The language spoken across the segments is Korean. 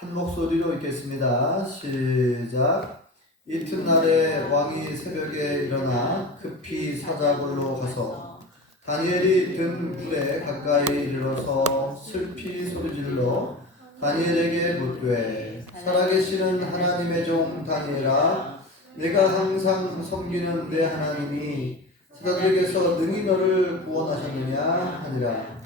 한 목소리로 읽겠습니다. 시작. 이튿날에 왕이 새벽에 일어나 급히 사자굴로 가서 다니엘이 든 불에 가까이 이르러서 슬피 소리질러 다니엘에게 묻되 살아계시는 하나님의 종 다니엘아, 내가 항상 섬기는 내 하나님이 사자들에게서 능히 너를 구원하셨느냐 하니라.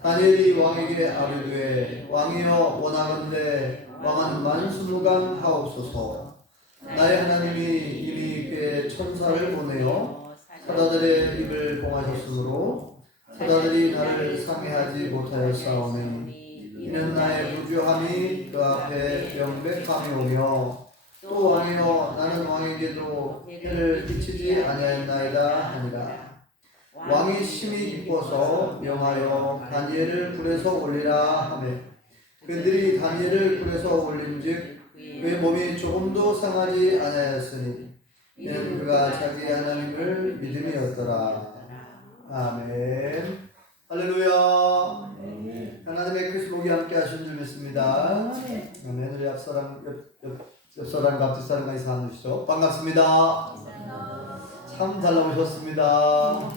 다니엘이 왕에게 아뢰되 왕이여 원하건대 왕은 만수무강하옵소서. 나의 하나님이 이미 그의 천사를 보내어 사자들의 입을 봉하셨으므로 사자들이 나를 상해하지 못하였사오니 이는 나의 무죄함이 그 앞에 명백함이 오며 또 왕이여 나는 왕에게도 해를 끼치지 아니하였나이다 하니라. 왕이 심히 기뻐서 명하여 다니엘을 불에서 올리라 하매 그들이 다니엘을 불에서 올린즉 그의 몸이 조금도 상하지 아니하였으니 이는 그가 자기 하나님을 믿음이었더라. 아멘. 할렐루야. 하나님의 크리스목이 함께 하신 줄 믿습니다. 아멘. 우리 옆사람과 앞뒷사람과 인사 나누시죠. 반갑습니다. 참 잘 나오셨습니다.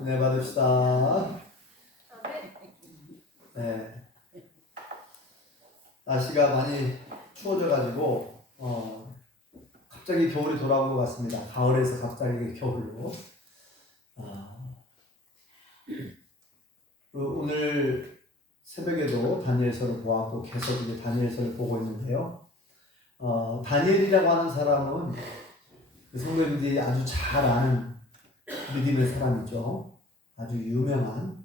은혜 받읍시다. 네. 날씨가 많이 추워져가지고 갑자기 겨울이 돌아온 것 같습니다. 가을에서 갑자기 겨울로. 오늘 새벽에도 다니엘서를 보았고 계속 이제 다니엘서를 보고 있는데요. 다니엘이라고 하는 사람은 그 성도님들이 아주 잘 아는 믿음의 사람이죠. 아주 유명한.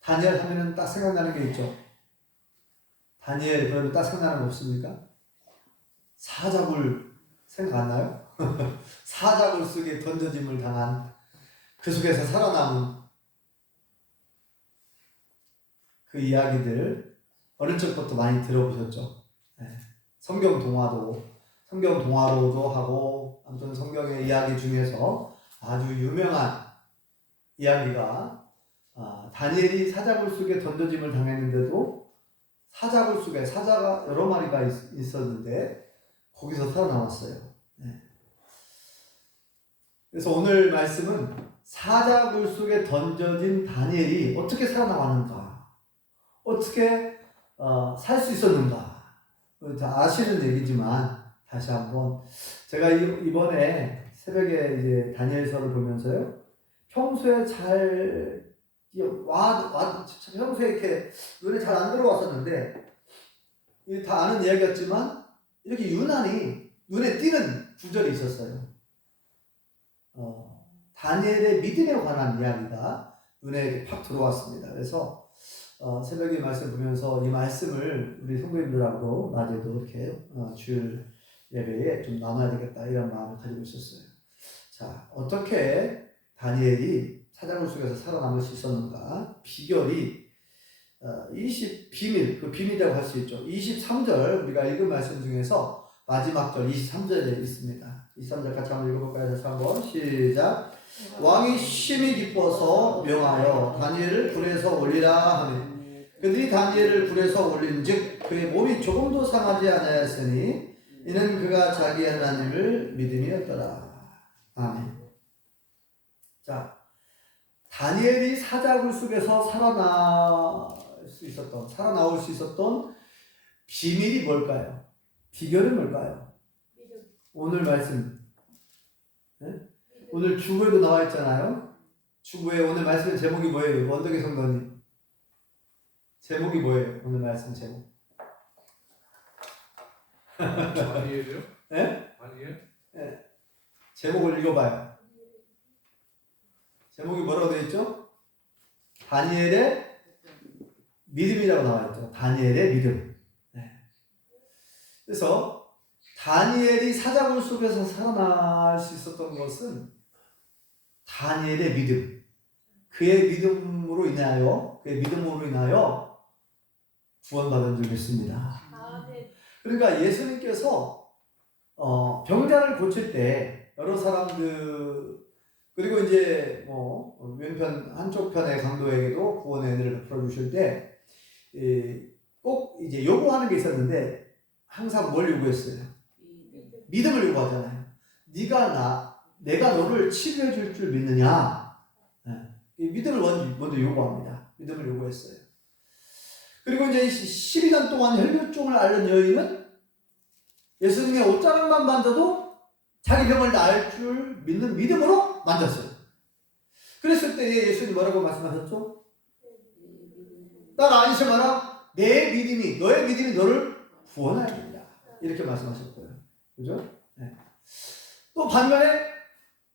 다니엘 하면은 딱 생각나는 게 있죠. 다니엘 그러면 딱 생각나는 거 없습니까? 사자굴 생각 안 나요? 사자굴 속에 던져짐을 당한 그 속에서 살아남은 그 이야기들 어릴 적부터 많이 들어보셨죠. 네. 성경 동화로도 하고 아무튼 성경의 이야기 중에서 아주 유명한 이야기가 다니엘이 사자굴 속에 던져짐을 당했는데도 사자굴 속에 사자가 여러 마리가 있었는데 거기서 살아남았어요. 네. 그래서 오늘 말씀은 사자굴 속에 던져진 다니엘이 어떻게 살아남았는가, 어떻게 살 수 있었는가, 다 아시는 얘기지만 다시 한번 제가 이번에 새벽에 이제 다니엘서를 보면서요, 평소에 평소에 이렇게 눈에 잘 안 들어왔었는데 다 아는 이야기였지만 이렇게 유난히 눈에 띄는 구절이 있었어요. 다니엘의 믿음에 관한 이야기가 눈에 팍 들어왔습니다. 그래서 새벽에 말씀 보면서 이 말씀을 우리 성도님들하고 낮에도 이렇게 주일 예배에 좀 나눠야 되겠다 이런 마음을 가지고 있었어요. 자, 어떻게 다니엘이 사자굴 속에서 살아남을 수 있었는가? 비결이 비밀이라고 할 수 있죠. 23절 우리가 읽은 말씀 중에서 마지막 절 23절에 있습니다. 23절 같이 한번 읽어볼까요? 다시 한번 시작. 왕이 심히 기뻐서 명하여 다니엘을 불에서 올리라 하매 그들이 다니엘을 불에서 올린즉 그의 몸이 조금도 상하지 아니하였으니 이는 그가 자기 하나님을 믿음이었더라. 아멘. 자, 다니엘이 사자굴 속에서 살아나올 수 있었던 비밀이 뭘까요? 비결은 뭘까요? 오늘 말씀, 네? 오늘 주부에도 나와 있잖아요. 주부에 오늘 말씀 제목이 뭐예요? 원덕의 성도님, 제목이 뭐예요? 오늘 말씀 제목. 다니엘이요? 네? 다니엘? 네. 제목을 읽어봐요. 제목이 뭐라고 되어 있죠? 다니엘의 믿음이라고 나와 있죠. 다니엘의 믿음. 네. 그래서 다니엘이 사자굴 속에서 살아날 수 있었던 것은 다니엘의 믿음. 그의 믿음으로 인하여 구원받은 줄 믿습니다. 그러니까 예수님께서 병자를 고칠 때 여러 사람들 그리고 이제 왼편 한쪽 편의 강도에게도 구원의 은혜를 베풀어 주실 때 꼭 이제 요구하는 게 있었는데 항상 뭘 요구했어요? 믿음을 요구하잖아요. 내가 너를 치료해 줄 줄 믿느냐? 이 믿음을 먼저 요구합니다. 믿음을 요구했어요. 그리고 이제 12년 동안 혈류증을 앓는 여인은 예수님의 옷자락만 만져도 자기 병을 나을 줄 믿는 믿음으로 만졌어요. 그랬을 때 예수님 뭐라고 말씀하셨죠? 날 안심하라. 너의 믿음이 너를 구원하리라. 이렇게 말씀하셨고요. 그죠? 네. 또 반면에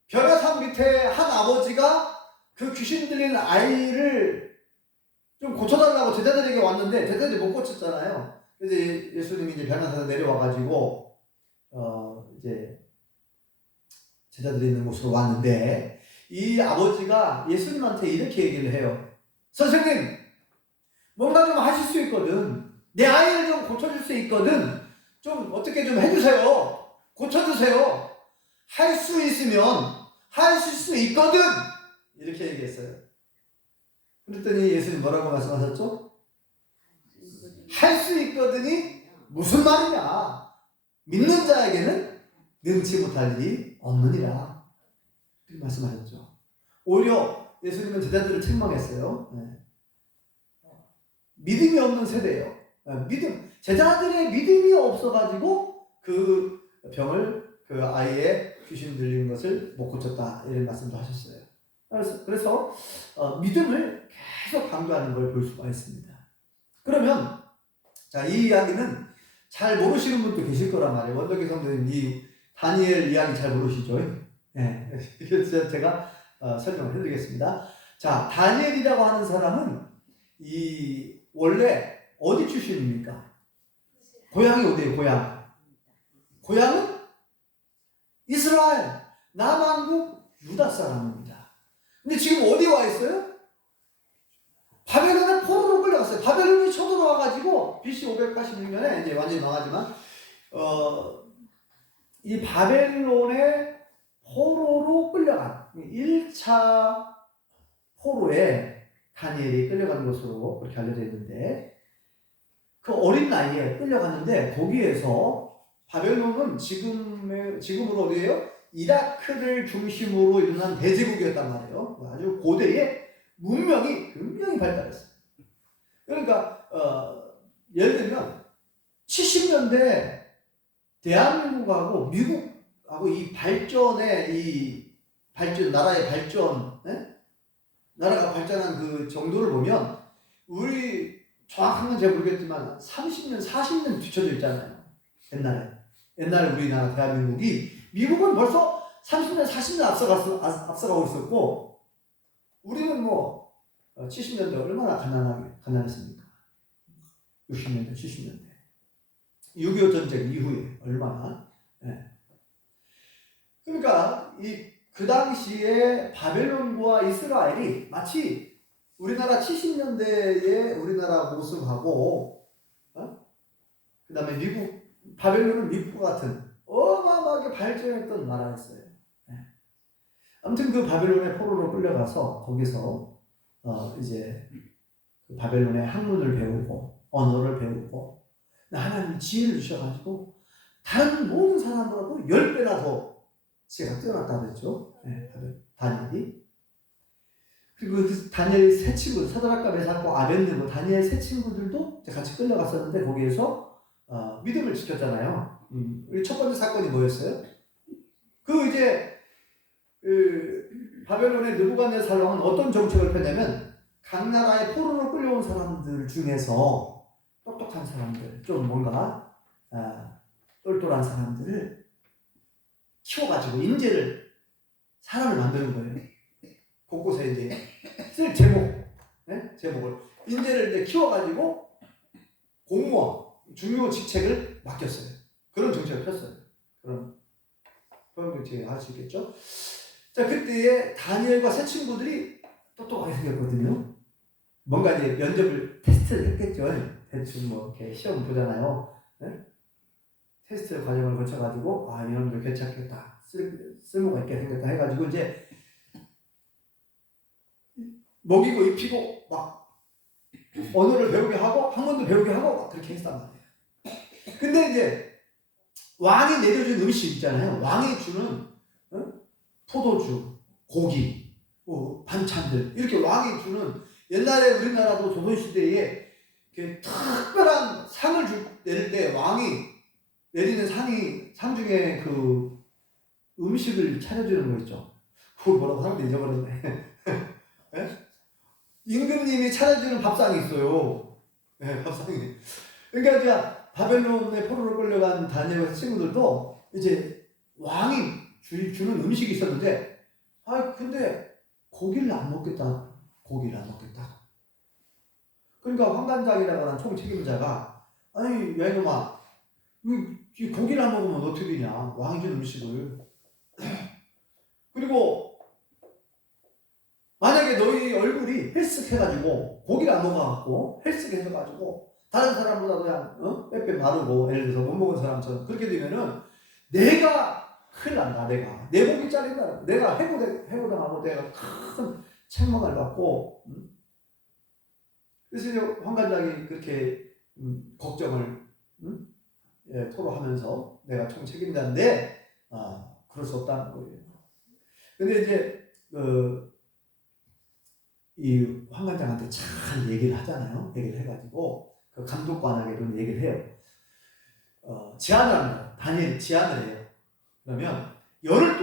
벼라산 밑에 한 아버지가 그 귀신 들린 아이를 좀 고쳐달라고 제자들에게 왔는데 제자들이 못 고쳤잖아요. 그래서 예수님이 이제 벼라산에 내려와가지고 이제 제자들이 있는 곳으로 왔는데 이 아버지가 예수님한테 이렇게 얘기를 해요. 선생님, 뭔가 좀 하실 수 있거든. 내 아이를 좀 고쳐줄 수 있거든. 좀 어떻게 좀 해주세요. 고쳐주세요. 할 수 있으면 하실 수 있거든. 이렇게 얘기했어요. 그랬더니 예수님 뭐라고 말씀하셨죠? 할 수 있거든이 무슨 말이냐? 믿는 자에게는 능치 못할 일이 없느니라. 그렇게 말씀하셨죠. 오히려 예수님은 제자들을 책망했어요. 네. 믿음이 없는 세대예요. 제자들의 믿음이 없어가지고 그 병을, 그 아이의 귀신 들린 것을 못 고쳤다. 이런 말씀도 하셨어요. 그래서 믿음을 계속 강조하는 걸 볼 수가 있습니다. 그러면 자, 이 이야기는 잘 모르시는 분도 계실 거란 말이에요. 원덕기 성도님 이 다니엘 이야기 잘 모르시죠? 네. 그래서 제가 설명을 해드리겠습니다. 자, 다니엘이라고 하는 사람은 원래 어디 출신입니까? 고향이 어디예요? 고향은 이스라엘 남왕국 유다 사람입니다. 근데 지금 어디 와 있어요? 바벨론에 포로로 끌려갔어요. 바벨론이 쳐들어와가지고 BC 586년에 이제 완전히 망하지만 이 바벨론에 포로로 끌려간 1차 포로에 다니엘이 끌려간 것으로 그렇게 알려져 있는데 그 어린 나이에 끌려갔는데 거기에서 바벨론은 지금으로 어디예요? 이라크를 중심으로 일어난 대제국이었단 말이에요. 아주 고대의 문명이 굉장히 발달했어요. 그러니까 예를 들면 70년대 대한민국하고 미국하고 나라의 발전, 네? 나라가 발전한 그 정도를 보면 우리 정확한 건 잘 모르겠지만 30년, 40년 뒤쳐져 있잖아요. 옛날 우리나라 대한민국이 미국은 벌써 30년, 40년 앞서가고 있었고 우리는 뭐 70년대 얼마나 가난했습니까? 60년대, 70년대 6.25 전쟁 이후에 얼마나. 네. 그러니까 그 당시에 바벨론과 이스라엘이 마치 우리나라 70년대의 우리나라 모습하고 그 다음에 바벨론은 미국과 같은 어마어마하게 발전했던 나라였어요. 네. 아무튼 그 바벨론의 포로로 끌려가서 거기서 이제 그 바벨론의 학문을 배우고 언어를 배우고 하나님이 지혜를 주셔가지고 다른 모든 사람보다도 10배나 더 지혜가 뛰어났다고 그랬죠. 네, 다니엘이. 그리고 그 다니엘 세 친구, 사드락과 메삭과 아벳느고 다니엘 세 친구들도 같이 끌려갔었는데 거기에서 믿음을 지켰잖아요. 우리 첫 번째 사건이 뭐였어요? 바벨론의 느부갓네살 왕은 어떤 정책을 폈냐면 각 나라의 포로로 끌려온 사람들 중에서 똑똑한 사람들, 좀 뭔가 똘똘한 사람들을 키워가지고 사람을 만드는 거예요. 곳곳에 이제 쓸 제목을 인재를 이제 키워가지고 공무원, 중요 직책을 맡겼어요. 그런 정책을 폈어요. 그런 정책을 할 수 있겠죠. 자, 그때에 다니엘과 세 친구들이 똑똑하게 생겼거든요. 뭔가 이제 테스트를 했겠죠. 대충 뭐 이렇게 시험 보잖아요. 네? 테스트 과정을 거쳐가지고 이놈들 괜찮겠다, 쓸모가 있게 생겼다 해가지고 이제 먹이고 입히고 막 언어를 배우게 하고 학문도 배우게 하고 그렇게 했단 말이에요. 근데 이제 왕이 내려준 음식 있잖아요. 왕이 주는 포도주, 고기, 반찬들 이렇게 왕이 주는 옛날에 우리나라도 조선시대에 특별한 상을 내릴 때 왕이 내리는 상 중에 그 음식을 차려주는 거 있죠. 그걸 뭐라고 사람들이 잊어버렸네. 네? 임금님이 차려주는 밥상이 있어요. 네, 밥상이. 그러니까 이제 바벨론의 포로로 끌려간 다니엘과 친구들도 이제 왕이 주는 음식이 있었는데, 근데 고기를 안 먹겠다. 고기를 안 먹겠다. 그러니까 환관장이라고 하는 총책임자가, 아니, 야, 이놈아, 이 고기를 안 먹으면 어떻게 되냐. 왕이 준 음식을. 그리고 만약에 너희 얼굴이 헬쓱해가지고 고기를 안 먹어갖고 헬쓱해져가지고 다른 사람보다 그냥 빼빼 마르고 예를 들어서 못 먹은 사람처럼 그렇게 되면은 내가 큰일 난다. 내 목이 잘린다. 내가 해고당하고 내가 큰 책망을 받고 그래서 이제 황관장이 그렇게 걱정을 토로하면서 내가 총책임자인데 그럴 수 없다는 거예요. 근데 이제 이 황관장한테 잘 얘기를 하잖아요. 얘기를 해가지고 그 감독관에게도 얘기를 해요. 제안을 합니다. 다니엘이 제안을 해요. 그러면 열흘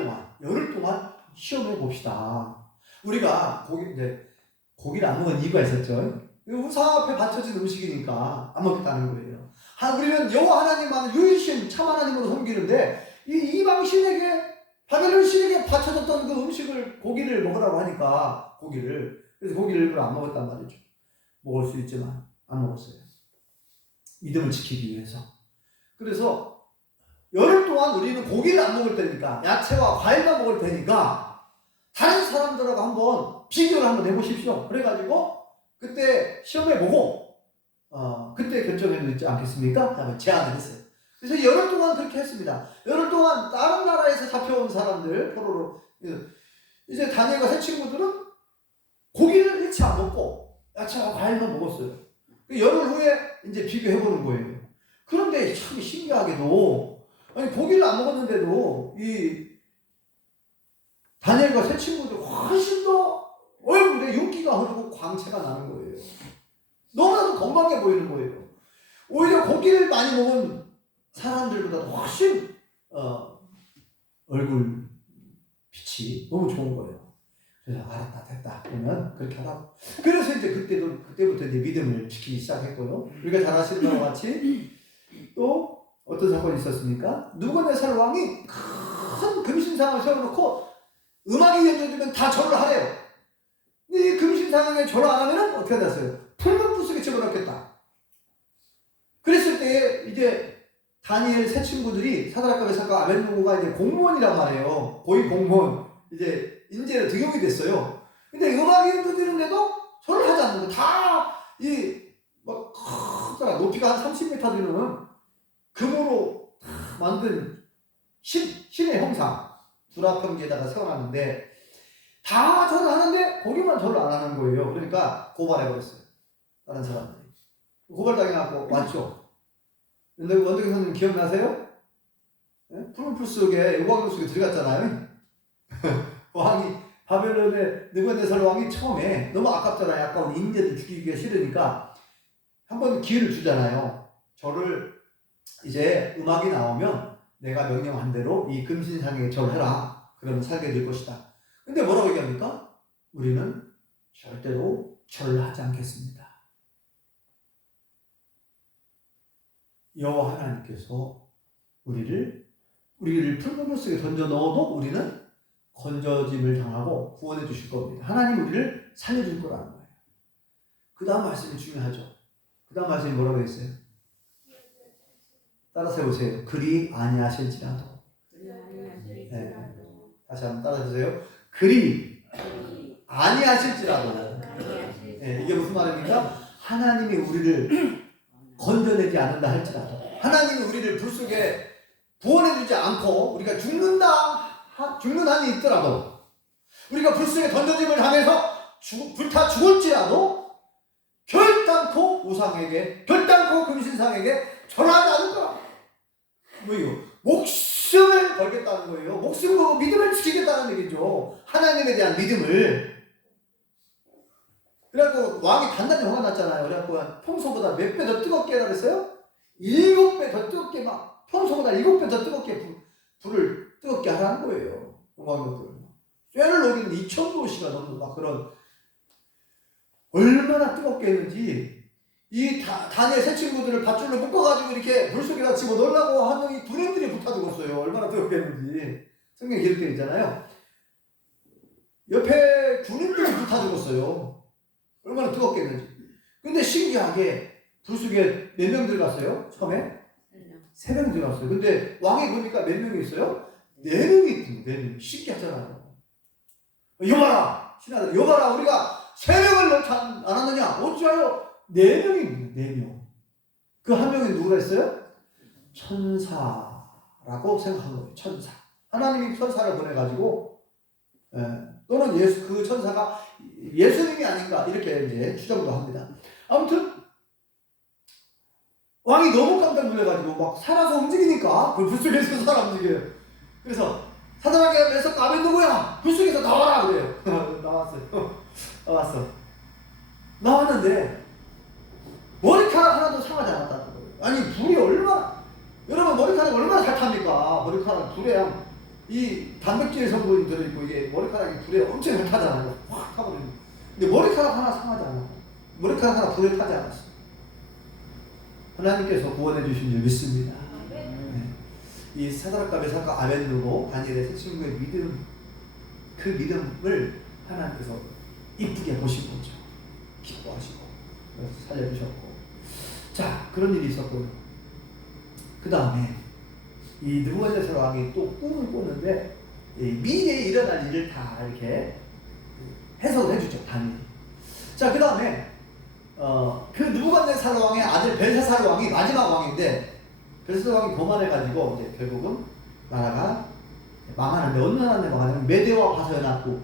동안 시험해 봅시다. 우리가 고기를 안 먹은 이유가 있었죠. 우사 앞에 바쳐진 음식이니까 안 먹겠다는 거예요. 우리는 여호와 하나님만을 유일신 참 하나님으로 섬기는데 이 이방 신에게 바벨론 신에게 바쳐졌던 그 음식을 고기를 먹으라고 하니까 그래서 고기를 일부러 안 먹었단 말이죠. 먹을 수 있지만 안 먹었어요. 믿음을 지키기 위해서. 그래서 열흘 동안 우리는 고기를 안 먹을 테니까 야채와 과일만 먹을 테니까 다른 사람들하고 한번 비교를 한번 해보십시오. 그래가지고 그때 시험해보고 그때 결정해도 있지 않겠습니까? 라고 제안을 했어요. 그래서 열흘 동안 그렇게 했습니다. 열흘 동안 다른 나라에서 잡혀온 사람들 포로로 이제 다니엘과 새 친구들은 고기를 일치 안 먹고 야채와 과일만 먹었어요. 열흘 후에 이제 비교해보는 거예요. 그런데 참 신기하게도 고기를 안 먹었는데도 이 다니엘과 새 친구들 훨씬 더 얼굴에 윤기가 흐르고 광채가 나는 거예요. 너무나도 건강해 보이는 거예요. 오히려 고기를 많이 먹은 사람들보다 훨씬 얼굴 빛이 너무 좋은 거예요. 그래서 알았다 됐다 그러면 그렇게 하라고. 그래서 이제 그때부터 이제 믿음을 지키기 시작했고요. 우리가 잘 아시는 바와 같이 또 어떤 사건이 있었습니까? 누구네살 왕이 큰 금신상을 세워놓고 음악이 연주되면 다 절을 하래요. 이 금신상에 절을 안 하면 어떻게 됐어요? 붉은 불속에 집어넣겠다. 그랬을 때에 이제 다니엘 세 친구들이 사드락과 메삭과 아벳느고가 이제 공무원이란 말이에요. 고위 공무원 이제 인재로 등용이 됐어요. 근데 음악이 연주되는데도 절을 하지 않는 거. 다 막 크더라. 높이가 한 30m 되는 금으로 만든 신의 형상 두라평기에다가 세워놨는데 다 절을 하는데 거기만 절을 안 하는 거예요. 그러니까 고발해버렸어요. 다른 사람들이. 고발당해갖고 왔죠. 근데 원덕이 선생님 기억나세요? 네? 푸른 풀 속에 우박루 속에 들어갔잖아요. 왕이 바벨론의 느부갓네살 왕이 처음에 너무 아깝잖아요. 아까운 인재들 죽이기가 싫으니까 한번 기회를 주잖아요. 저를 이제 음악이 나오면 내가 명령한 대로 이 금신상에 절해라. 그러면 살게 될 것이다. 근데 뭐라고 얘기합니까? 우리는 절대로 절을 하지 않겠습니다. 여호와 하나님께서 우리를 푸른 풀 속에 던져 넣어도 우리는 건져짐을 당하고 구원해 주실 겁니다. 하나님 우리를 살려줄 거라는 거예요. 그 다음 말씀이 중요하죠. 그 다음 말씀이 뭐라고 했어요? 따라서 해보세요. 그리 아니하실지라도. 네. 다시 한번 따라서 해보세요. 그리 아니하실지라도. 네. 이게 무슨 말입니까? 하나님이 우리를 건져내지 않는다 할지라도, 하나님이 우리를 불 속에 구원해주지 않고 우리가 죽는 한이 있더라도, 우리가 불 속에 던져짐을 당해서 불타 죽을지라도 결단코 우상에게, 결단코 금신상에게 절하지 않을 거라. 뭐예요? 목숨을 걸겠다는 거예요. 목숨 걸고 믿음을 지키겠다는 얘기죠. 하나님에 대한 믿음을. 그래갖고 왕이 단단히 화가 났잖아요. 그래갖고 평소보다 몇 배 더 뜨겁게 해라 그랬어요? 7배 더 뜨겁게, 막 평소보다 7배 더 뜨겁게 불을 뜨겁게 하라는 거예요. 왕들은 쇠를 녹이는 2000도씨가 넘는 막 그런, 얼마나 뜨겁게 했는지 이 다니엘 세 친구들을 밧줄로 묶어가지고 이렇게 불 속에다 집어넣으려고 하는 이 군인들이 붙어 죽었어요. 얼마나 뜨겁게 했는지 성경에 기록되어 있잖아요. 옆에 군인들이 붙어 죽었어요. 얼마나 뜨겁게 했는지. 근데 신기하게 불 속에 몇 명 들어갔어요? 처음에? 3명 들어갔어요. 근데 왕이 보니까 몇 명이 있어요? 4명이 있대요. 4명. 신기하잖아요. 여봐라! 신하들, 여봐라! 우리가 3명을 넣지 않았느냐? 어찌하여 4명입니다. 4명. 그 한 명이 누구라 했어요? 천사라고 생각한 거예요. 천사. 하나님이 천사를 보내가지고, 또는 그 천사가 예수님이 아닌가, 이렇게 이제 추정도 합니다. 아무튼, 왕이 너무 깜짝 놀래가지고 막 살아서 움직이니까 그 불속에서 살아 움직여요. 그래서 사드락에 메삭 아벤노고야, 불속에서 나와라 그래요. 나왔어요. 나왔어. 나왔는데 머리카락 하나도 상하지 않았다는 거예요. 아니 불이 얼마나, 여러분 머리카락 얼마나 잘 탑니까? 머리카락 불에 이 단백질 성분이 들어있고 이게 머리카락이 불에 엄청 잘 타잖아요. 확 타버리는. 근데 머리카락 하나 상하지 않았고 머리카락 하나 불에 타지 않았어요. 하나님께서 구원해 주신 줄 믿습니다. 네. 이 사드락과 메삭과 아벤노고 다니엘의 세 친구의 믿음, 그 믿음을 하나님께서 이쁘게 보신 거죠. 기뻐하시고 살려주셨고. 자, 그런 일이 있었고요. 그 다음에 이 느부갓네살 왕이 또 꿈을 꾸는데 미래에 일어날 일을 다 이렇게 해석을 해주죠. 다니엘이. 자, 그 다음에 그 느부갓네살 왕의 아들 벨사살 왕이 마지막 왕인데, 벨사살 왕이 교만해가지고 이제 결국은 나라가 망하는데, 어느 나라에 망하냐면 메대와 바사연합국.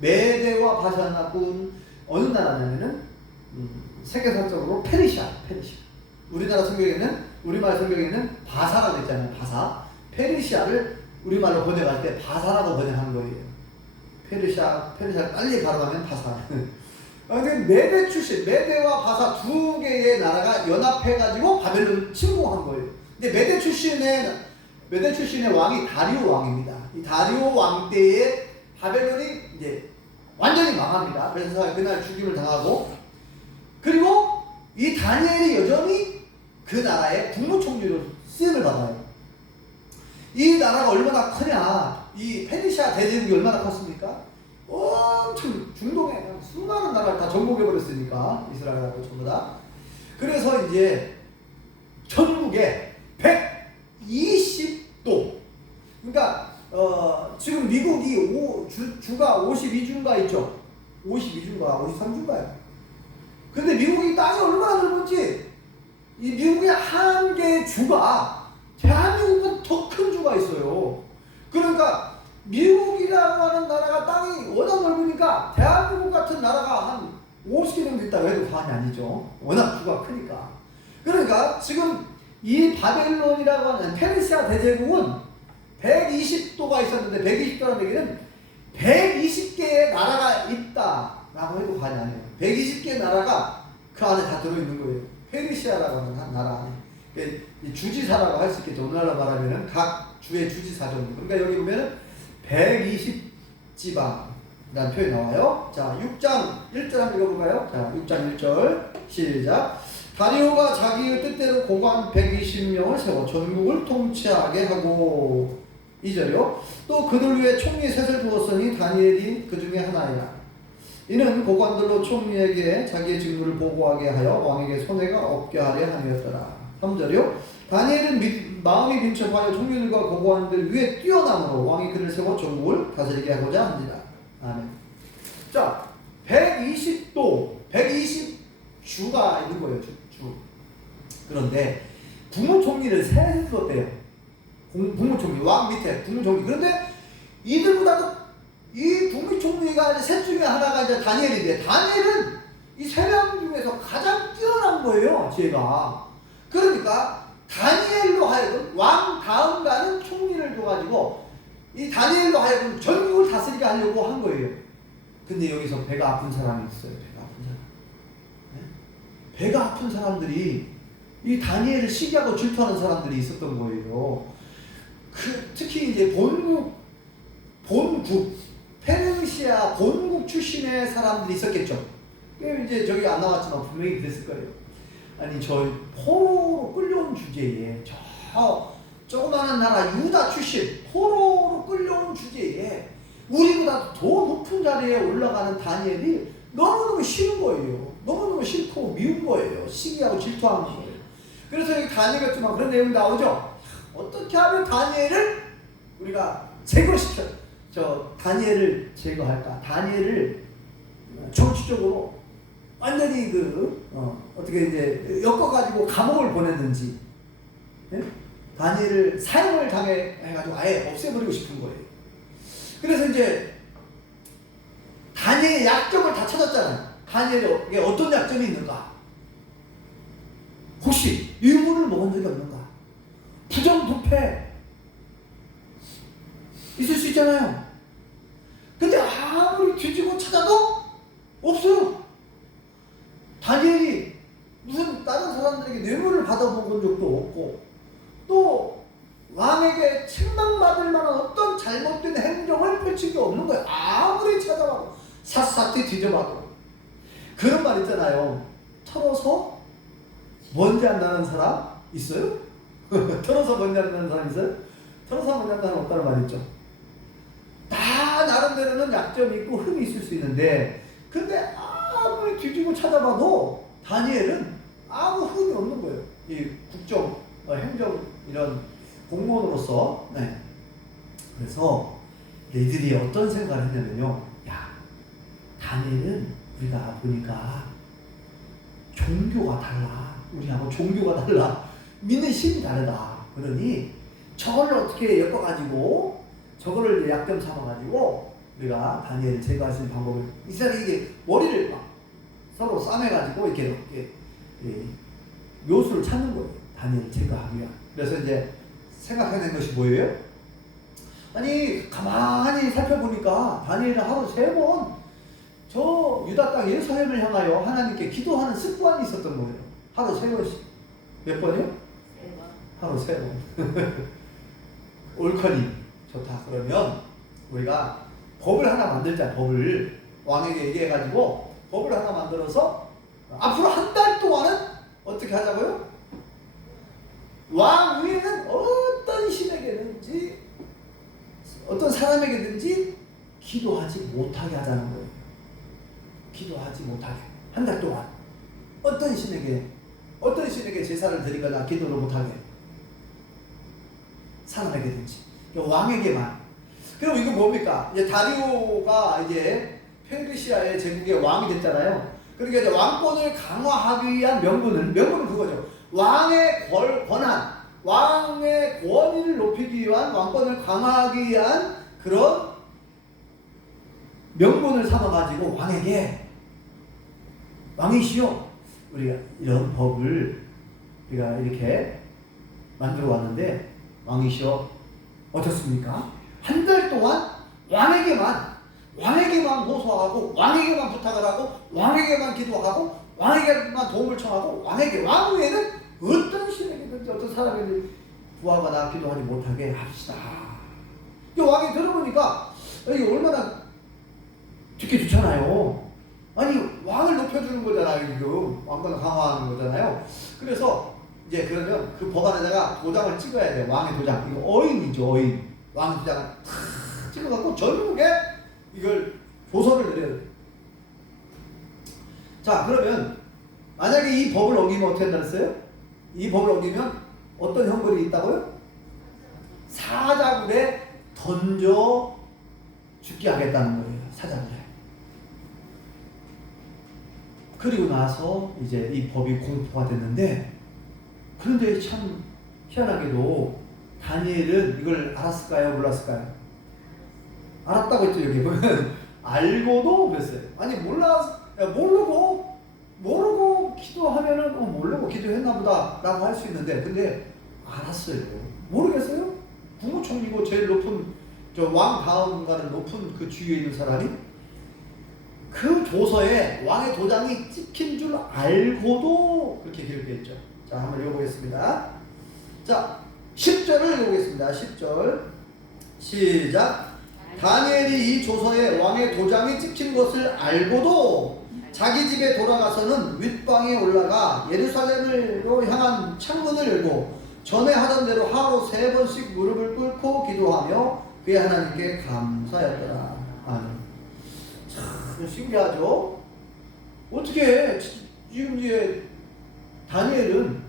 메대와 바사연합국은 어느 나라냐면은 세계사적으로 페르시아. 우리나라 성경에는, 우리말 성경에는 바사라고 있잖아요. 바사. 페르시아를 우리말로 번역할 때 바사라고 번역한 거예요. 페르시아를 빨리 발음하면 바사. 메대 출신, 메대와 바사 두 개의 나라가 연합해가지고 바벨론 침공한 거예요. 근데 메대 출신의 왕이 다리오 왕입니다. 이 다리오 왕 때에 바벨론이 이제 완전히 망합니다. 그래서 그날 죽임을 당하고, 그리고 이 다니엘이 여전히 그 나라의 국무총리로 쓰임을 받아요. 이 나라가 얼마나 크냐, 이 페르시아 대제국이 얼마나 컸습니까? 엄청 중동에 수많은 나라를 다 정복해버렸으니까, 이스라엘하고 전부 다. 그래서 이제 전국에 120도, 그러니까 지금 미국이 주가 52주인가 있죠? 52주인가 53주인가요? 근데 미국이 땅이 얼마나 넓은지, 이 미국의 한 개의 주가 대한민국보다 더 큰 주가 있어요. 그러니까 미국이라고 하는 나라가 땅이 워낙 넓으니까 대한민국 같은 나라가 한 50개 정도 있다고 해도 과언이 아니죠. 워낙 주가 크니까. 그러니까 지금 이 바벨론이라고 하는 페르시아 대제국은 120도가 있었는데, 120도라는 얘기는 120개의 나라가 있다라고 해도 과언이 아니에요. 120개의 나라가 그 안에 다 들어있는 거예요. 페르시아라고 하는 나라 안에. 그러니까 주지사라고 할 수 있겠죠. 오늘날로 말하면은 각 주의 주지사 정도. 그러니까 여기 보면은 120지방이라는 표현이 나와요. 자, 6장 1절 한번 읽어볼까요? 자, 6장 1절 시작. 다리오가 자기의 뜻대로 고관 120명을 세워 전국을 통치하게 하고, 2절이요. 또 그들 위에 총리 셋을 두었으니 다니엘이 그 중에 하나이라. 이는 고관들로 총리에게 자기의 직무를 보고하게 하여 왕에게 손해가 없게 하려 함이었더라. 3절이요. 다니엘은 마음이 빈첩하여 총리들과 고관들 위에 뛰어남으로 왕이 그를 세워 전국을 다스리게 하고자 합니다. 아멘. 자, 120도, 120주가 있는 거예요. 주. 그런데 국무총리를 셋 뒀대요. 국무총리, 왕 밑에 국무총리. 그런데 이들보다도 이 국무총리가 셋 중에 하나가 이제 다니엘인데, 다니엘은 이 세 명 중에서 가장 뛰어난 거예요, 지혜가. 그러니까 다니엘로 하여금 왕 다음 가는 총리를 줘가지고 이 다니엘로 하여금 전국을 다스리게 하려고 한 거예요. 근데 여기서 배가 아픈 사람이 있어요. 배가 아픈 사람. 네? 배가 아픈 사람들이 이 다니엘을 시기하고 질투하는 사람들이 있었던 거예요. 특히 이제 본국 페르시아 본국 출신의 사람들이 있었겠죠. 이제 저기 안 나왔지만 분명히 그랬을 거예요. 아니 저 포로로 끌려온 주제에 저 조그마한 나라 유다 출신 포로로 끌려온 주제에 우리보다 더 높은 자리에 올라가는 다니엘이 너무너무 싫은 거예요. 너무너무 싫고 미운 거예요. 시기하고 질투하는 거예요. 그래서 여기 다니엘 같지만 그런 내용이 나오죠. 어떻게 하면 다니엘을 우리가 제거시켜 다니엘을 제거할까? 다니엘을 정치적으로 완전히 어떻게 이제 엮어가지고 감옥을 보냈는지, 네? 다니엘을 사형을 당해가지고 아예 없애버리고 싶은 거예요. 그래서 이제 다니엘의 약점을 다 찾았잖아요. 다니엘에게 어떤 약점이 있는가? 혹시 유물을 먹은 적이 없는가? 부정부패 있을 수 있잖아요. 근데 아무리 뒤지고 찾아도 없어요. 다니엘이 무슨 다른 사람들에게 뇌물을 받아본 적도 없고 또 왕에게 책망받을 만한 어떤 잘못된 행정을 펼친 게 없는 거예요. 아무리 찾아봐도 샅샅이 뒤져봐도. 그런 말 있잖아요. 털어서 먼지 안 나는 사람 있어요? 털어서 먼지 안 나는 사람 있어요? 털어서 먼지 안 나는 사람 없다는 말 있죠. 다 나름대로는 약점이 있고 흠이 있을 수 있는데 근데 아무리 뒤지고 찾아봐도 다니엘은 아무 흠이 없는 거예요. 이 국정, 행정 이런 공무원으로서. 네. 그래서 이들이 어떤 생각을 했냐면요. 야, 다니엘은 우리가 보니까 종교가 달라. 우리하고 종교가 달라. 믿는 신이 다르다. 그러니 저걸 어떻게 엮어가지고 저거를 약점 삼아가지고 우리가 다니엘을 제거하시는 방법을 이스라엘이 이게 머리를 막 서로 싸매가지고 이렇게 묘수를 찾는 거예요. 다니엘을 제거하기 위한. 그래서 이제 생각해낸 것이 뭐예요? 아니 가만히 살펴보니까 다니엘은 하루 3번 저 유다 땅 예루살렘을 향하여 하나님께 기도하는 습관이 있었던 거예요. 하루 3번씩. 몇 번이요? 3번. 하루 3번. 옳거니 좋다. 그러면 우리가 법을 하나 만들자. 법을 왕에게 얘기해가지고 법을 하나 만들어서 앞으로 한 달 동안은 어떻게 하자고요? 왕 위에는 어떤 신에게든지 어떤 사람에게든지 기도하지 못하게 하자는 거예요. 기도하지 못하게. 한 달 동안 어떤 신에게 제사를 드리거나 기도를 못하게. 사람에게든지 왕에게만. 그럼 이거 뭡니까? 이제 다리오가 이제 페르시아의 제국의 왕이 됐잖아요. 그러니까 이제 왕권을 강화하기 위한 명분은 그거죠. 왕의 권한, 왕의 권위를 높이기 위한 왕권을 강화하기 위한 그런 명분을 삼아가지고 왕이시여, 우리가 이런 법을 우리가 이렇게 만들어 왔는데 왕이시여 어떻습니까? 한 달 동안 왕에게만 호소하고 왕에게만 부탁을 하고 왕에게만 기도하고 왕에게만 도움을 청하고 왕 외에는 어떤 신에게든지 어떤 사람에게 구하거나 기도하지 못하게 합시다. 이 왕이 들어보니까 이게 얼마나 듣기 좋잖아요. 아니 왕을 높여주는 거잖아요. 지금 왕권을 강화하는 거잖아요. 그래서 이제 그러면 그 법안에다가 도장을 찍어야 돼요. 왕의 도장. 이거 어인이죠. 어인. 왕의 도장을 탁 찍어갖고 전국에 이걸 조서를 내려야 돼요. 자, 그러면 만약에 이 법을 어기면 어떻게 한다 그랬어요? 이 법을 어기면 어떤 형벌이 있다고요? 사자굴에 던져 죽게 하겠다는 거예요. 사자굴에. 그리고 나서 이제 이 법이 공포가 됐는데, 그런데 참 희한하게도 다니엘은 이걸 알았을까요? 몰랐을까요? 알았다고 했죠. 여기 보면 알고도 그랬어요. 아니 모르고 모르고 기도하면은 모르고 기도했나 보다 라고 할 수 있는데, 근데 알았어요. 모르겠어요? 국무총리고 제일 높은 저 왕 다음가는 높은 그 주위에 있는 사람이 그 조서에 왕의 도장이 찍힌 줄 알고도 그렇게 기록되어 있죠. 자, 한번 읽어보겠습니다. 자, 10절을 읽어보겠습니다. 10절 시작. 다니엘이 이 조서에 왕의 도장이 찍힌 것을 알고도 자기 집에 돌아가서는 윗방에 올라가 예루살렘으로 향한 창문을 열고 전에 하던 대로 하루 3번씩 무릎을 꿇고 기도하며 그의 하나님께 감사했더라. 아멘. 참 신기하죠? 어떻게 지금 이제 다니엘은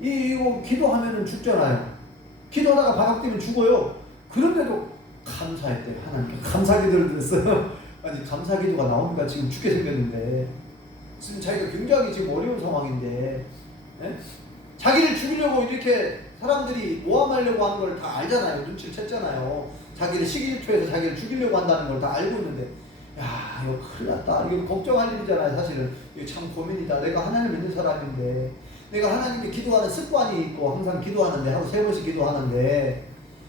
이거 기도하면은 죽잖아요. 기도하다가 발악되면 죽어요. 그런데도 감사했대요. 하나님께 감사기도를 드렸어요. 아니 감사기도가 나옵니까? 지금 죽게 생겼는데 지금 자기가 굉장히 지금 어려운 상황인데, 예? 자기를 죽이려고 이렇게 사람들이 모함하려고 하는 걸 다 알잖아요. 눈치를 챘잖아요. 자기를 시기질투해서 자기를 죽이려고 한다는 걸 다 알고 있는데, 야 이거 큰일 났다. 이거 걱정할 일이잖아요. 사실은 이거 참 고민이다. 내가 하나님을 믿는 사람인데, 내가 하나님께 기도하는 습관이 있고 항상 기도하는데 하루 3번씩 기도하는데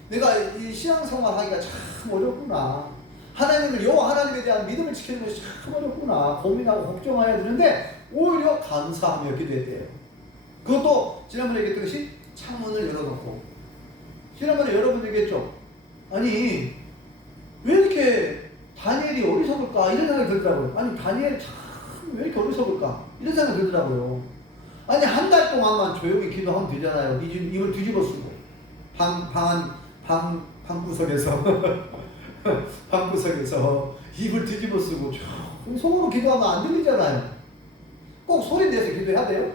내가 이 신앙생활 하기가 참 어렵구나. 하나님을 여호와 하나님에 대한 믿음을 지키는 것이 참 어렵구나. 고민하고 걱정해야 되는데 오히려 감사하며 기도했대요. 그것도 지난번에 얘기했듯이 창문을 열어놓고, 지난번에 여러분 얘기했죠. 아니 왜 이렇게 다니엘이 어리석을까 이런 생각이 들더라고요. 아니 다니엘 참 왜 이렇게 어리석을까 이런 생각이 들더라고요. 아니 한 달 동안만 조용히 기도하면 되잖아요. 입을 뒤집어 쓰고 방구석에서 방구석에서 입을 뒤집어 쓰고 속으로 기도하면 안 들리잖아요. 꼭 소리 내서 기도해야 돼요?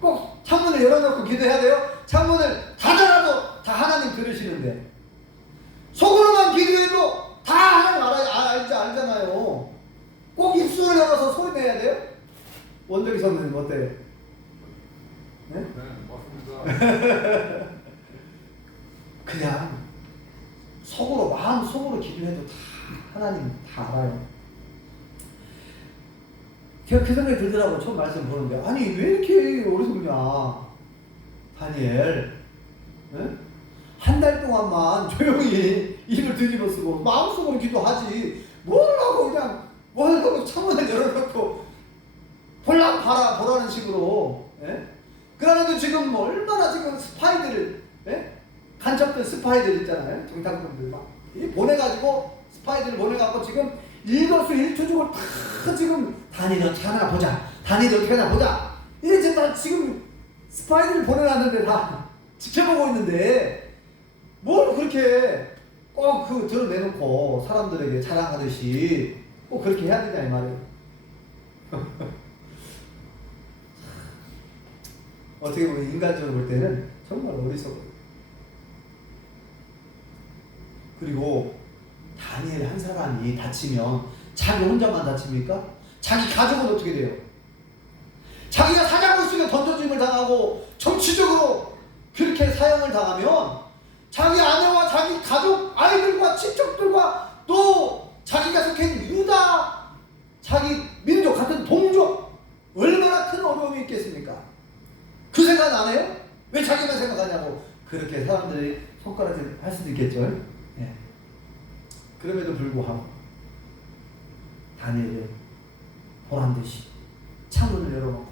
꼭 창문을 열어놓고 기도해야 돼요? 창문을 닫아놔도 다 하나님 들으시는데 속으로만 기도해도 다 하나님 알잖아요. 꼭 입술을 열어서 소리 내야 돼요? 원정이 선생님 어때요? 네? 네, 맞습니다. 그냥 속으로 마음 속으로 기도해도 다 하나님 다 알아요. 제가 그 생각이 들더라고요. 처음 말씀 보는데 아니 왜 이렇게 어리석냐 다니엘. 네? 한 달 동안만 조용히 입을 뒤집어 쓰고 마음속으로 기도하지 뭘 하고 그냥 뭘 하고 창문을 열어놓고 보라는 식으로. 예? 그러는데 지금 뭐 얼마나 지금 스파이들을, 예? 간첩들 스파이들 있잖아요. 정탐꾼들 막 보내가지고 스파이들을 보내갖고 지금 일거수일투족을 다 지금 다니엘 어떻게 하나 보자. 다니엘 어떻게 하나 보자. 이래 다 지금 스파이들을 보내놨는데 다 지켜보고 있는데 뭘 그렇게 꼭 그 드러내놓고 사람들에게 자랑하듯이 꼭 그렇게 해야 되냐 이 말이에요. 어떻게 보면 인간적으로 볼 때는 정말 어리석어요. 그리고 다니엘 한 사람이 다치면 자기 혼자만 다칩니까? 자기 가족은 어떻게 돼요? 자기가 사자굴 속에 던져짐을 당하고 정치적으로 그렇게 사형을 당하면 자기 아내와 자기 가족, 아이들과 친척들과 또 자기가 속한 유다, 자기 민족 같은 동족 얼마나 큰 어려움이 있겠습니까? 그 생각 안 해요? 왜 자기만 생각하냐고 그렇게 사람들이 손가락질 할 수도 있겠죠. 예. 그럼에도 불구하고 다니엘은 보란듯이 창문을 열어놓고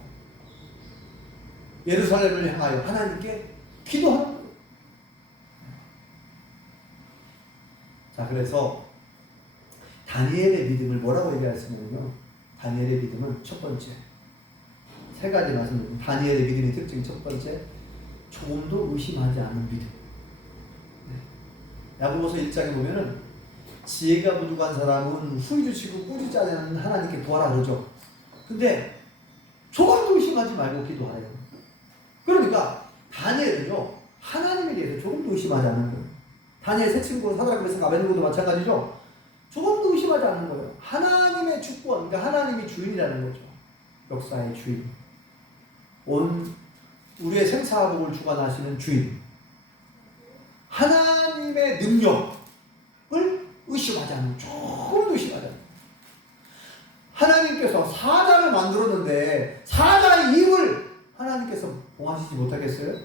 예루살렘을 향하여 하나님께 기도하는 거예요. 자, 그래서 다니엘의 믿음을 뭐라고 얘기할 수 있냐면요, 다니엘의 믿음은 첫 번째 3가지 말씀드립니다. 다니엘의 믿음의 특징 첫 번째, 조금도 의심하지 않는 믿음. 네. 야고보서 1장에 보면은 지혜가 부족한 사람은 후이주시고 꾸짖지 않는 하나님께 구하라 그러죠. 근데 조금도 의심하지 말고 기도하래요. 그러니까 다니엘은요 하나님에 대해서 조금도 의심하지 않는 거예요. 다니엘 세 친구 사드락 메삭 아벤느고도 마찬가지죠. 조금도 의심하지 않는 거예요. 하나님의 주권, 그러니까 하나님이 주인이라는 거죠. 역사의 주인, 온 우리의 생사복을 주관하시는 주인, 하나님의 능력을 의심하지 않는, 조금도 의심하지 않는, 하나님께서 사자를 만들었는데 사자의 입을 하나님께서 봉하시지 못하겠어요?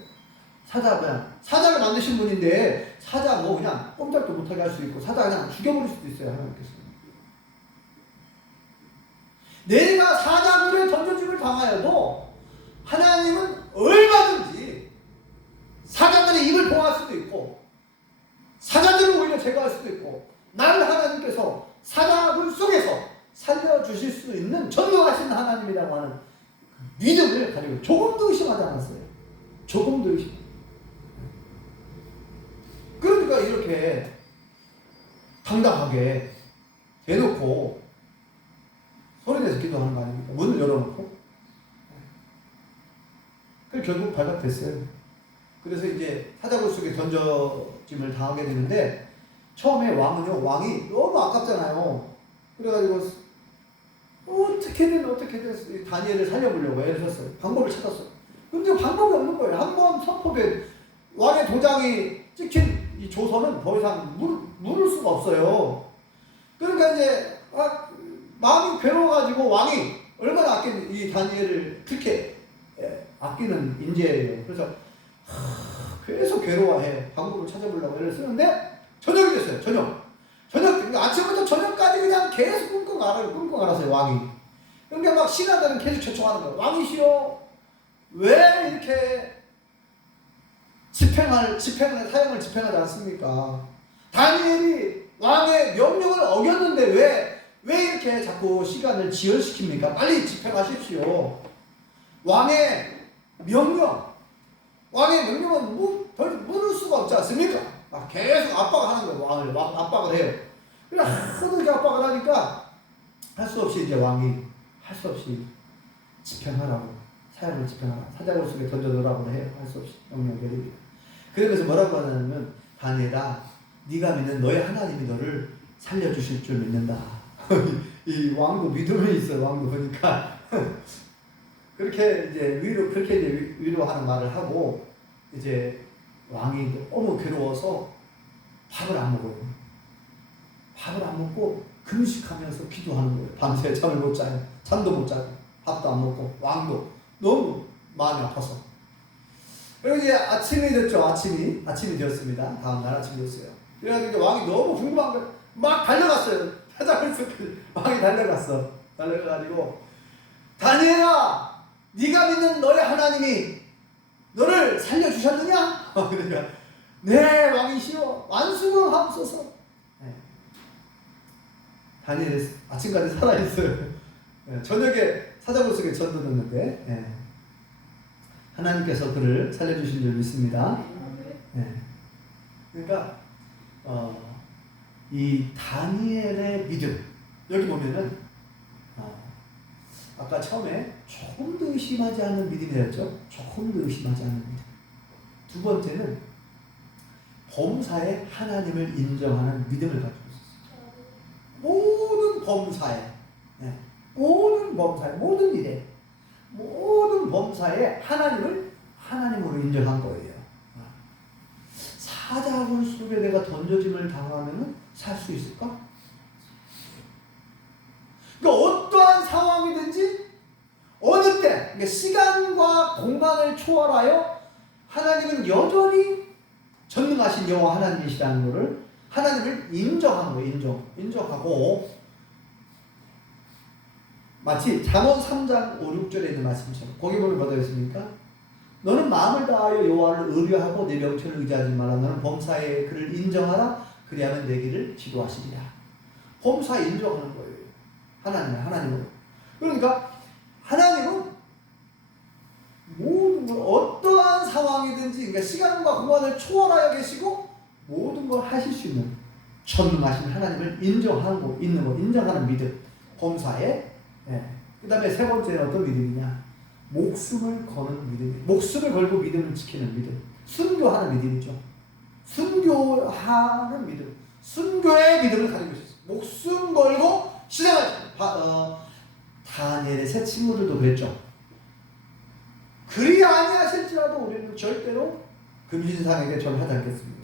사자를 만드신 분인데 사자 뭐 그냥 꼼짝도 못하게 할 수 있고 사자 그냥 죽여버릴 수도 있어요. 하나님께서. 내가 사자굴에 던져짐을 당하여도 하나님은 얼마든지 사자들의 입을 봉할 수도 있고 사자들을 오히려 제거할 수도 있고 나를 하나님께서 사자굴 속에서 살려주실 수 있는 전능하신 하나님이라고 하는 믿음을 가지고 조금도 의심하지 않았어요. 조금도 의심. 그러니까 이렇게 당당하게 대놓고 소리내서 기도하는 거 아닙니까? 문을 열어놓고. 그래서 결국 발각됐어요. 그래서 이제 사자굴 속에 던져짐을 당하게 되는데 처음에 왕이 너무 아깝잖아요. 그래가지고 어떻게든 다니엘을 살려보려고 애를 썼어요. 방법을 찾았어요. 근데 방법이 없는 거예요. 한 번 선포된 왕의 도장이 찍힌 이 조선은 더 이상 물을 수가 없어요. 그러니까 이제 마음이 괴로워가지고 왕이 얼마나 아끼는 이 다니엘을 그렇게 아끼는 인재예요. 그래서 계속 괴로워해. 방법을 찾아보려고 애를 쓰는데 저녁이 됐어요. 저녁. 그러니까 아침부터 저녁까지 그냥 계속 끙끙 앓았어요. 왕이. 그러니까 막 신하들은 계속 초청하는 거예요. 왕이시여, 왜 이렇게 사형을 집행하지 않습니까? 다니엘이 왕의 명령을 어겼는데 왜 이렇게 자꾸 시간을 지연시킵니까? 빨리 집행하십시오. 왕의 명령은 물을 수가 없지 않습니까? 막 계속 압박하는 거예요. 왕을 압박을 해요. 그래 하도 이렇게 압박을 하니까 할 수 없이 이제 왕이 할 수 없이 집행하라고 사형을 집행하라. 사자굴 속에 던져놓으라고 해요. 할 수 없이 명령 내립니다. 그러면서 뭐라고 하냐면 다니엘아, 네가 믿는 너의 하나님이 너를 살려주실 줄 믿는다. 이 왕도 믿음이 있어요. 왕도 보니까 그렇게 이제 위로하는 말을 하고 이제 왕이 너무 괴로워서 밥을 안 먹어요. 밥을 안 먹고 금식하면서 기도하는 거예요. 밤새 잠을 못 자요. 잠도 못 자고 밥도 안 먹고 왕도 너무 마음이 아파서. 그리고 이제 아침이 되었습니다. 다음날 아침이 되었어요. 그래가지고 왕이 너무 궁금한 거예요. 막 달려갔어요. 사자굴 왕이 달려가가지고 다니엘아, 네가 믿는 너의 하나님이 너를 살려주셨느냐? 그러니까 네 왕이시여 완수하옵소서. 네. 다니엘이 아침까지 살아있어요. 네. 저녁에 사자굴 속에 던져놓는데 네. 하나님께서 그를 살려주신 줄 믿습니다. 네. 그러니까 이 다니엘의 믿음 여기 보면은 아까 처음에 조금도 의심하지 않는 믿음이었죠. 조금도 의심하지 않는 믿음. 두 번째는 범사에 하나님을 인정하는 믿음을 가지고 있었어요. 모든 범사에, 모든 일에, 모든 범사에 하나님으로 인정한 거예요. 사자굴 속에 내가 던져짐을 당하면 살 수 있을까? 그러니까 어떠한 상황이든지 어느 때 그러니까 시간과 공간을 초월하여 하나님은 여전히 전능하신 여호와 하나님이시라는 것을 하나님을 인정하는 거예요. 인정하고 마치 잠언 3장 5, 6절에 있는 말씀처럼 거기 보면 뭐라고 했습니까? 너는 마음을 다하여 여호와를 의뢰하고 내 명철을 의지하지 말라. 너는 범사에 그를 인정하라. 그리하면 내 길을 지도하시리라. 범사에 인정하는 거예요. 하나님으로. 그러니까 하나님은 모든 걸 어떠한 상황이든지 그러니까 시간과 공간을 초월하여 계시고 모든 걸 하실 수 있는 전능하신 하나님을 인정하고 있는 거, 인정하는 믿음. 범사에. 그 다음에 세 번째는 어떤 믿음이냐? 목숨을 거는 믿음. 목숨을 걸고 믿음을 지키는 믿음. 순교하는 믿음이죠. 순교하는 믿음. 순교의 믿음을 가지고 있었어요. 목숨 걸고 신앙을 다니엘의 세 친구들도 그랬죠. 그리 아니하실지라도 우리는 절대로 금신상에게 절하지 않겠습니다.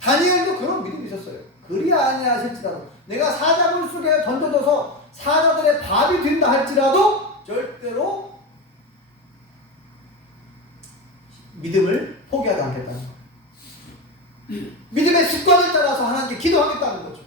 다니엘도 그런 믿음이 있었어요. 그리 아니하실지라도 내가 사자굴 속에 던져져서 사자들의 밥이 된다 할지라도 절대로 믿음을 포기하지 않겠다는 거예요. 믿음의 습관을 따라서 하나님께 기도하겠다는 거죠.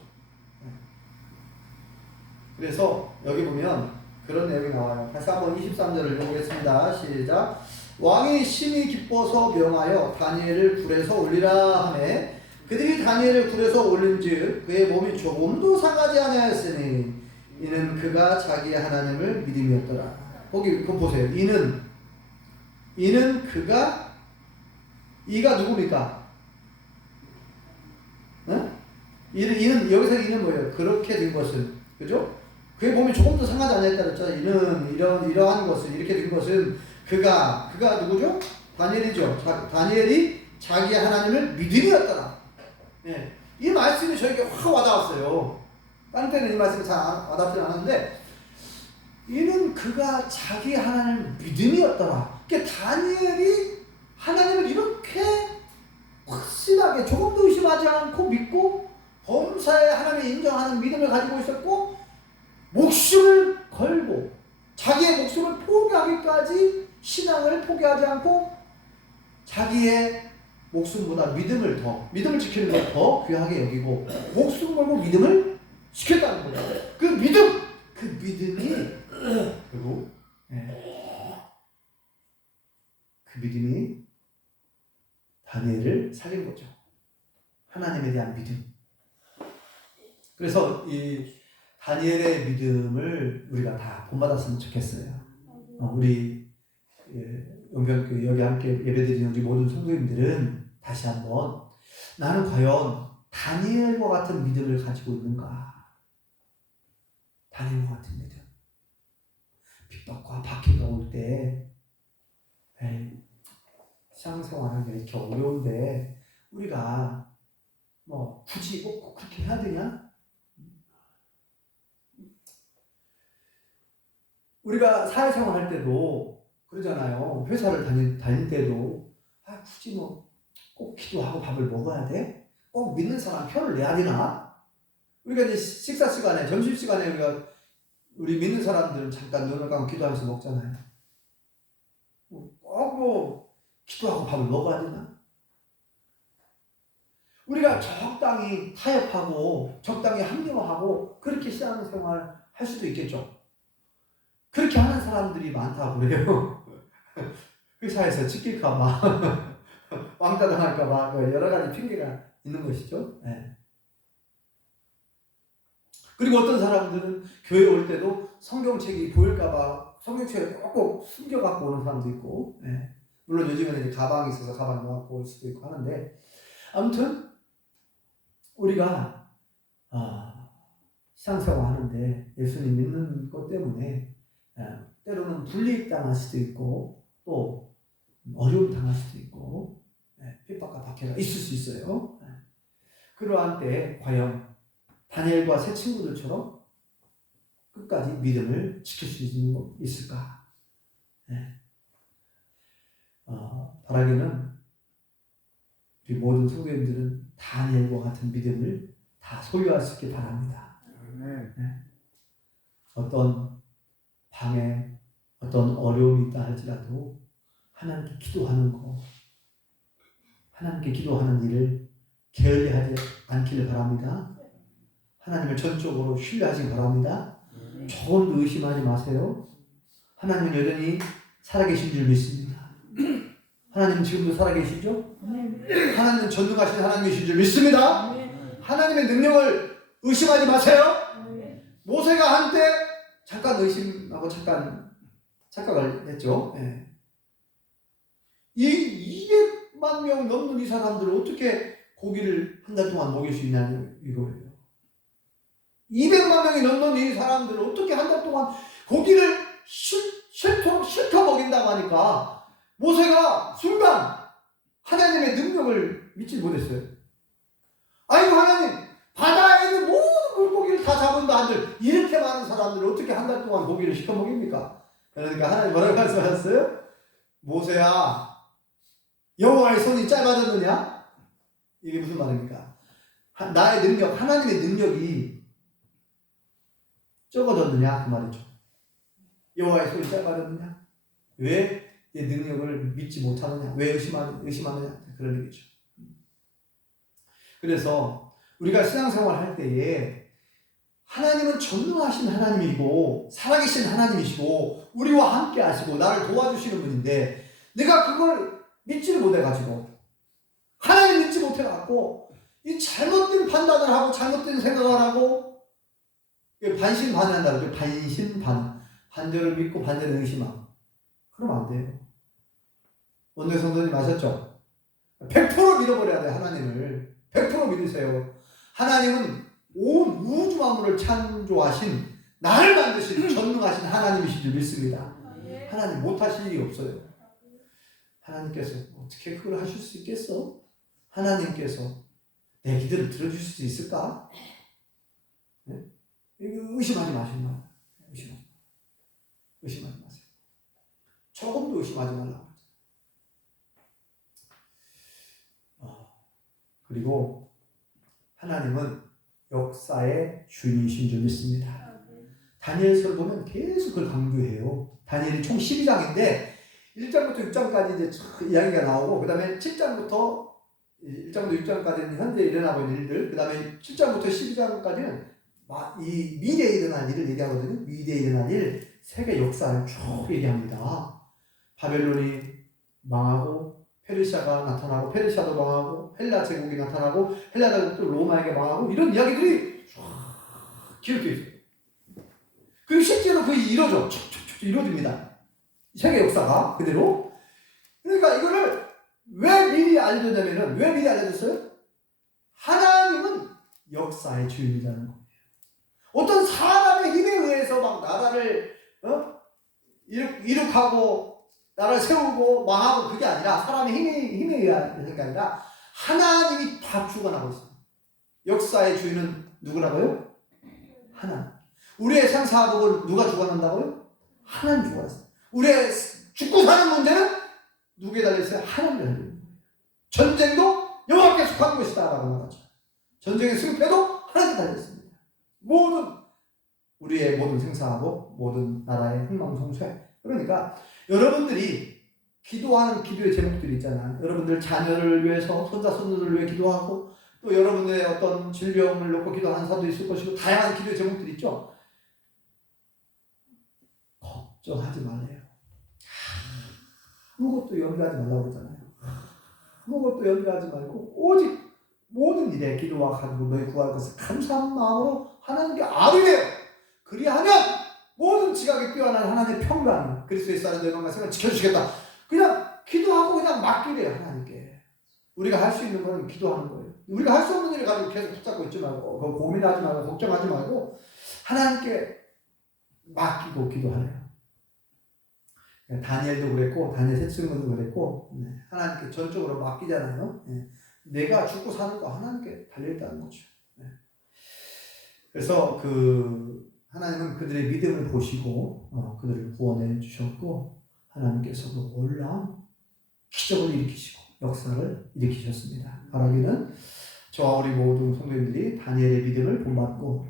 그래서 여기 보면 그런 내용이 나와요. 다시 한번 23절을 읽어보겠습니다. 시작. 왕이 심히 기뻐서 명하여 다니엘을 굴에서 올리라 하매 그들이 다니엘을 굴에서 올린즉 그의 몸이 조금도 상하지 아니하였으니 이는 그가 자기 하나님을 믿음이었더라. 거기 그거 보세요. 이는 그가 이가 누굽니까? 응? 이는 여기서 이는 뭐예요? 그렇게 된 것은 그죠? 그의 몸이 조금도 상하지 아니했다 그랬잖아요. 이는 이러한 것은 이렇게 된 것은 그가 누구죠? 다니엘이죠. 다니엘이 자기 하나님을 믿음이었더라. 예. 이 말씀이 저에게 확 와닿았어요. 다른 때는 이 말씀이 잘 와닿지 않았는데 이는 그가 자기 하나님을 믿음이었더라. 그러니까 다니엘이 하나님을 이렇게 확실하게 조금도 의심하지 않고 믿고 범사에 하나님을 인정하는 믿음을 가지고 있었고 목숨을 걸고 자기의 목숨을 포기하기까지 신앙을 포기하지 않고 자기의 목숨보다 믿음을 지키는 걸 더 귀하게 여기고 목숨 걸고 믿음을 지켰다는 거예요. 그 믿음이 그리고 그 믿음이 다니엘을 살린 거죠. 하나님에 대한 믿음. 그래서 이 다니엘의 믿음을 우리가 다 본받았으면 좋겠어요. 우리 용병교회 여기 함께 예배드리는 우리 모든 성도님들은 다시 한번 나는 과연 다니엘과 같은 믿음을 가지고 있는가? 다니엘과 같은 믿음. 핍박과 박해가 올 때 신앙생활하는 게 이렇게 어려운데 우리가 뭐 굳이 꼭 그렇게 해야 되냐? 우리가 사회생활 할 때도 그러잖아요. 회사를 다닐 때도 굳이 뭐 꼭 기도하고 밥을 먹어야 돼? 꼭 믿는 사람 표를 내야 되나? 우리가 이제 식사 시간에 점심 시간에 우리 믿는 사람들은 잠깐 눈을 감고 기도하면서 먹잖아요. 꼭 기도하고 밥을 먹어야 되나? 우리가 적당히 타협하고 적당히 합리화하고 그렇게 신앙생활 할 수도 있겠죠. 그렇게 하는 사람들이 많다고 그래요. 회사에서 찍힐까봐, 왕따 당할까봐 여러 가지 핑계가 있는 것이죠. 네. 그리고 어떤 사람들은 교회 올 때도 성경책이 보일까봐 성경책을 꼭꼭 숨겨갖고 오는 사람도 있고, 네. 물론 요즘에는 이제 가방이 있어서 가방 넣고 올 수도 있고 하는데, 아무튼 우리가 신앙생활 하는데 예수님 믿는 것 때문에 때로는 불이익당할 수도 있고 또 어려움 당할 수도 있고 핍박과 박해가 있을 수 있어요. 그러한 때 과연 다니엘과 새 친구들처럼 끝까지 믿음을 지킬 수 있을까? 바라기는 우리 모든 성도님들은 다니엘과 같은 믿음을 다 소유할 수 있길 바랍니다. 어떤 방해, 어떤 어려움이 있다 할지라도 하나님께 기도하는 거, 하나님께 기도하는 일을 게을리하지 않기를 바랍니다. 하나님을 전적으로 신뢰하시기 바랍니다. 조금도 의심하지 마세요. 하나님은 여전히 살아계신 줄 믿습니다. 하나님은 지금도 살아계시죠? 하나님은 전능하신 하나님이신 줄 믿습니다. 하나님의 능력을 의심하지 마세요. 모세가 한때 잠깐 의심하고 잠깐 착각을 했죠. 이 200만 명 넘는 이 사람들을 어떻게 고기를 한 달 동안 먹일 수 있냐는 이거예요. 200만 명이 넘는 이 사람들을 어떻게 한 달 동안 고기를 싫어 먹인다고 하니까 모세가 순간 하나님의 능력을 믿지 못했어요. 아이고 하나님, 바다에 있는 모든 물고기를 다 잡은다 한들 이렇게 많은 사람들을 어떻게 한 달 동안 고기를 시켜 먹입니까? 그러니까 하나님 뭐라고 말씀하셨어요? 모세야, 여호와의 손이 짧아졌느냐? 이게 무슨 말입니까? 나의 능력, 하나님의 능력이 적어졌느냐 그 말이죠. 여호와의 손이 짧아졌느냐? 왜 내 능력을 믿지 못하느냐? 왜 의심하느냐? 그런 얘기죠. 그래서 우리가 신앙생활 할 때에 하나님은 전능하신 하나님이고 살아계신 하나님이시고 우리와 함께 하시고 나를 도와주시는 분인데 내가 그걸 믿지를 못해가지고 하나님 믿지 못해갖고 이 잘못된 판단을 하고 잘못된 생각을 하고 반신반의한다 그러죠. 반대를 믿고 반대를 의심하고 그러면 안 돼요. 오늘 성도님 아셨죠? 100% 믿어버려야 돼요. 하나님을 100% 믿으세요. 하나님은 온 우주 만물을 창조하신 나를 만드신 전능하신 하나님이신 줄 믿습니다. 하나님 못하실 일이 없어요. 하나님께서 어떻게 그걸 하실 수 있겠어? 하나님께서 내 기도를 들어줄 수 있을까? 네? 의심하지 마십니다. 의심하지 마세요. 조금도 의심하지 말라고. 그리고 하나님은 역사의 주인이신 줄 믿습니다. 다니엘서를 보면 계속 그걸 강조해요. 다니엘이 총 12장인데 1장부터 6장까지 이제 이야기가 나오고 그 다음에 7장부터 1장부터 6장까지는 현재 일어나고 있는 일들 그 다음에 7장부터 12장까지는 이 미래에 일어날 일을 얘기하거든요. 미래에 일어날 일, 세계 역사를 쭉 얘기합니다. 바벨론이 망하고 페르시아가 나타나고 페르시아도 망하고 헬라 제국이 나타나고 헬라 제국도 로마에게 망하고 이런 이야기들이 쫙 기록되어 있어요. 그리고 실제로 그게 이루어집니다. 세계 역사가 그대로. 그러니까 이거를 왜 미리 알려줬냐면은 왜 미리 알려줬어요? 하나님은 역사의 주인이라는 거예요. 어떤 사람의 힘에 의해서 막 나라를 이룩하고 나라를 세우고 망하고 그게 아니라 사람의 힘에 의한 게 아니라 하나님이 다 주관하고 있습니다. 역사의 주인은 누구라고요? 하나님. 우리의 생사복을 누가 주관한다고요? 하나님 주관했어요. 우리의 죽고 사는 문제는 누구에 달려있어요? 하나님에 달려있는 거예요. 전쟁도 여호와께 속한 것이다 라고 말하죠. 전쟁의 승패도 하나님에 달려있습니다. 우리의 모든 생사복, 모든 나라의 흥망성쇠. 그러니까 여러분들이 기도하는 기도의 제목들이 있잖아요. 여러분들 자녀를 위해서, 손자, 손녀들을 위해 기도하고 또 여러분들의 어떤 질병을 놓고 기도하는 사람도 있을 것이고 다양한 기도의 제목들이 있죠. 걱정하지 말래요. 아무것도 염려하지 말라고 그러잖아요. 아무것도 염려하지 말고 오직 모든 일에 기도와 간구 너희 구할 것을 감사한 마음으로 하나님께 아뢰래요. 그리하면 모든 지각에 뛰어난 하나님의 평강 그리스도의 사는 영광과 생을 지켜주시겠다. 그냥 기도하고 그냥 맡기래요. 하나님께. 우리가 할 수 있는 건 기도하는 거예요. 우리가 할 수 없는 일을 가지고 계속 붙잡고 있지 말고 고민하지 말고 걱정하지 말고 하나님께 맡기고 기도하래요. 다니엘도 그랬고 다니엘 세 친구도 그랬고 하나님께 전적으로 맡기잖아요. 내가 죽고 사는 거 하나님께 달려있다는 거죠. 그래서 하나님은 그들의 믿음을 보시고 그들을 구원해 주셨고 하나님께서도 놀라운 기적을 일으키시고 역사를 일으키셨습니다. 바라기는 저와 우리 모든 성도님들이 다니엘의 믿음을 본받고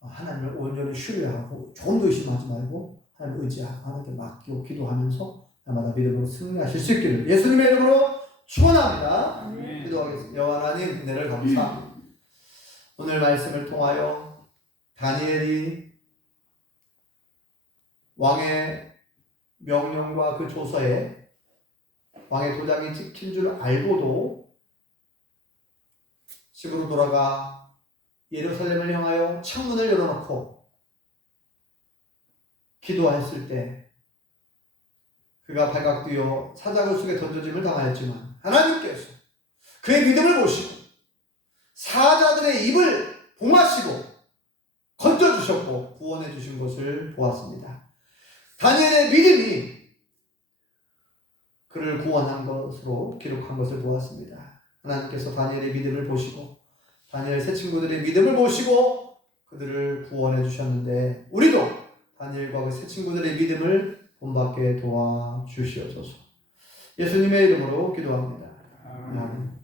하나님을 온전히 신뢰하고 조금도 의심하지 말고 하나님을 의지하고 하나님께 맡기고 기도하면서 날마다 믿음으로 승리하실 수 있기를 예수님의 이름으로 축원합니다. 기도하겠습니다. 여호와 하나님 은혜를 감사합니다. 오늘 말씀을 통하여 다니엘이 왕의 명령과 그 조서에 왕의 도장이 찍힌 줄 알고도 집으로 돌아가 예루살렘을 향하여 창문을 열어놓고 기도했을 때 그가 발각 뛰어 사자굴 속에 던져짐을 당하였지만 하나님께서 그의 믿음을 보시고 사자들의 입을 봉하시고 건져주셨고 구원해 주신 것을 보았습니다. 다니엘의 믿음이 그를 구원한 것으로 기록한 것을 보았습니다. 하나님께서 다니엘의 믿음을 보시고 다니엘 세 친구들의 믿음을 보시고 그들을 구원해 주셨는데 우리도 다니엘과 그 세 친구들의 믿음을 본받게 도와주시옵소서. 예수님의 이름으로 기도합니다. 아멘.